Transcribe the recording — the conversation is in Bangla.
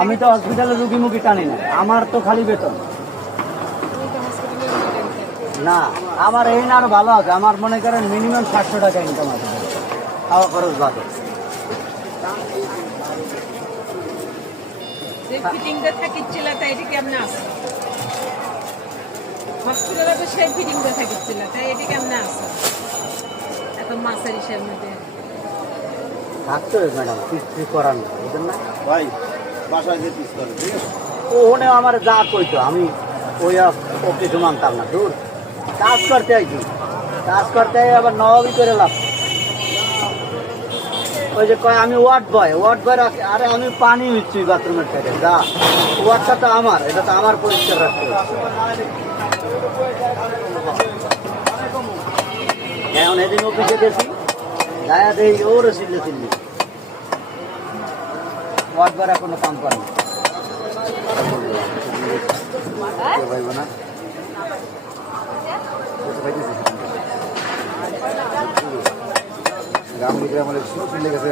আমি তো হসপিটালে রুগী মুখী টানি না, আমার তো খালি বেতন। না, আমার এই না আরো ভালো আছে, আমার মনে করেন মিনিমাম 700 টাকা ইনকাম আছে খাওয়া খরচ বাদে। ফিটিংটা থাকিছিল তাই এটা কেমন আছে হসপিটালে তো সেই ফিটিংটা থাকিছিল তাই এটা কেমন আছে এত মাসের হিসেবের মধ্যে থাকতে হবে ম্যাডাম, কিছু করার না, বুঝলেন না ভাই বাসায় যে পিস করে ঠিক আছে ওনে আমার যা কইতো আমি ওই ও কিছু মানতাম না। দূর কাজ করতে আইছি, কাজ করতে আবার নবাবি করে লাভ। ওই যে কয় আমি ওয়ার্ড বয় রাখি, আরে আমি পানি হচ্ছি বাথরুমের থেকে, যা ওয়ার্ডটা তো আমার, এটা তো আমার পরিষ্কার রাখতে হবে। এখন এদিন অফিসে গেছি, গায়া দেই ওরও চিল্লে ওয়ার্ড বয় কোনো কাম করে না। ভাইব না গ্রাম আমার শুরু চলে গেছে